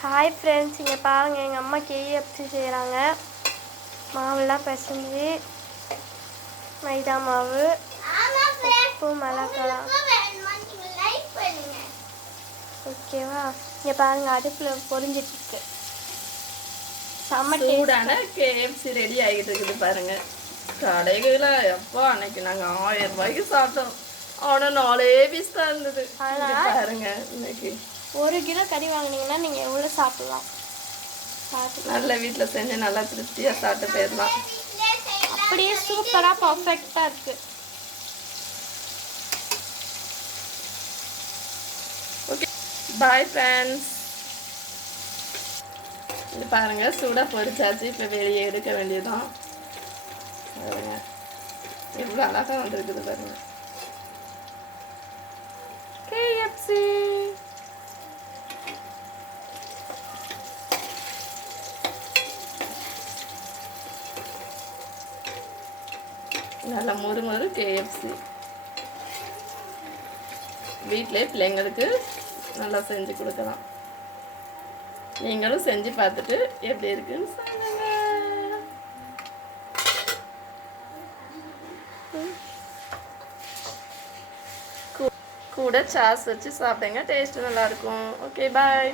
Hi friends, இங்கே பாருங்கள் எங்கள் அம்மா கேஎஃப்சி செய்கிறாங்க. மாவுலாம் பிசைஞ்சு மைதா மாவு, உப்பு, மிளகாய். ஓகேவா? இங்கே பாருங்கள் அடுப்பில் பொரிஞ்சிட்ருக்கு. சூடான கேஎஃப்சி ரெடி ஆகிட்டு இருக்குது பாருங்க. கடைகளில் எப்போ அன்னைக்கு நாங்கள் 1000 ரூபாய்க்கு சாப்பிட்டோம். ஆனால் 4 பீஸ் தான் இருந்தது. பாருங்க இன்னைக்கு 1 கிலோ கறி வாங்கினீங்கன்னா நீங்கள் எவ்வளோ சாப்பிடலாம். நல்ல வீட்டில் செஞ்சு நல்லா திருப்தியாக சாப்பிட்டு போயிடலாம். அப்படியே சூப்பராக பர்ஃபெக்டாக இருக்குது. Okay, bye friends. இது பாருங்கள் சூடாக பொரிச்சாச்சு. இப்போ வெளியே எடுக்க வேண்டியதுதான். பாருங்க எவ்வளோ அழகாக வந்துருக்குது பாருங்க கேஎஃப்சி. நல்லா முறு கேஎஃப்சி வீட்டிலே பிள்ளைங்களுக்கு நல்லா செஞ்சு கொடுக்கலாம். நீங்களும் செஞ்சு பார்த்துட்டு எப்படி இருக்குன்னு சொல்லுங்க. கூட சாஸ் வச்சு சாப்பிடுங்க, டேஸ்ட் நல்லா இருக்கும். ஓகே, பாய்.